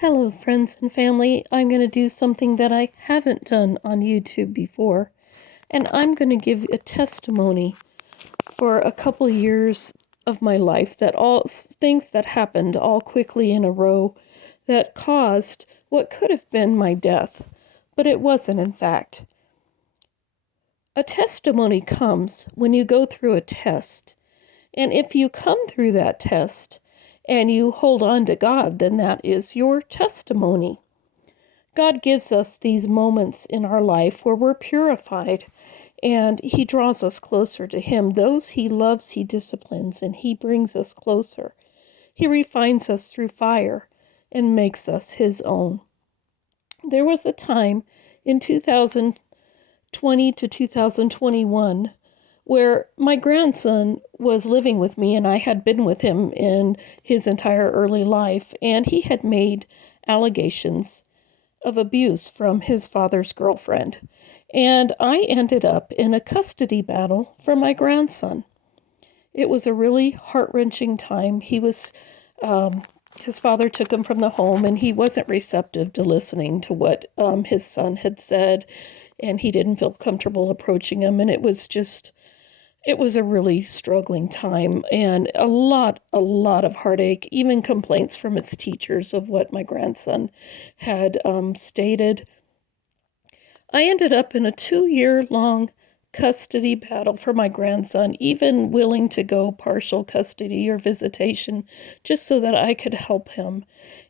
Hello, friends and family. I'm going to do something that I haven't done on YouTube before, and I'm going to give a testimony for a couple years of my life that all things that happened all quickly in a row that caused what could have been my death, but it wasn't, in fact. A testimony comes when you go through a test, and if you come through that test, and you hold on to God, then that is your testimony. God gives us these moments in our life where we're purified and He draws us closer to Him. Those He loves, He disciplines, and He brings us closer. He refines us through fire and makes us His own. There was a time in 2020 to 2021 where my grandson was living with me, and I had been with him in his entire early life, and he had made allegations of abuse from his father's girlfriend. And I ended up in a custody battle for my grandson. It was a really heart-wrenching time. His father took him from the home, and he wasn't receptive to listening to what his son had said, and he didn't feel comfortable approaching him, and it was a really struggling time and a lot of heartache, even complaints from its teachers of what my grandson had stated. I ended up in a 2-year-long custody battle for my grandson, even willing to go partial custody or visitation just so that I could help him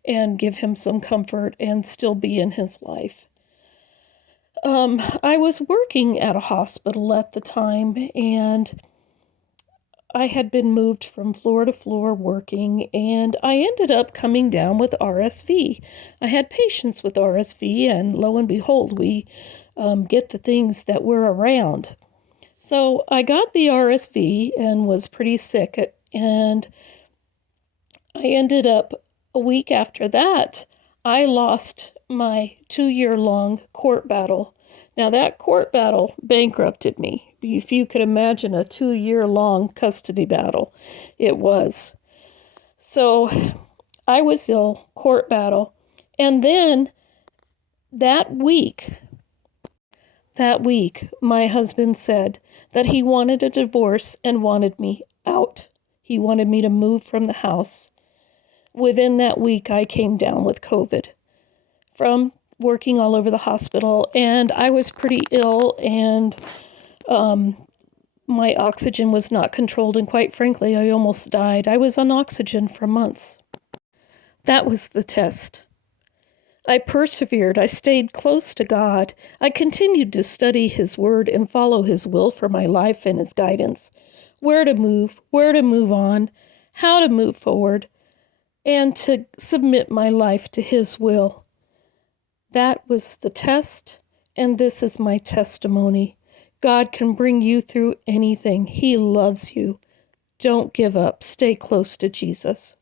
and give him some comfort and still be in his life. I was working at a hospital at the time, and I had been moved from floor to floor working, and I ended up coming down with RSV. I had patients with RSV, and lo and behold, we get the things that we're around. So I got the RSV and was pretty sick, and I ended up a week after that, I lost my 2-year-long court battle. Now, that court battle bankrupted me. If you could imagine a 2-year-long custody battle, it was. So I was ill, court battle, and then that week, my husband said that he wanted a divorce and wanted me out. He wanted me to move from the house. Within that week, I came down with COVID from working all over the hospital, and I was pretty ill, and my oxygen was not controlled, and quite frankly, I almost died. I was on oxygen for months. That was the test. I persevered. I stayed close to God. I continued to study His Word and follow His will for my life and His guidance. Where to move on, how to move forward, and to submit my life to His will. That was the test, and this is my testimony. God can bring you through anything. He loves you. Don't give up. Stay close to Jesus.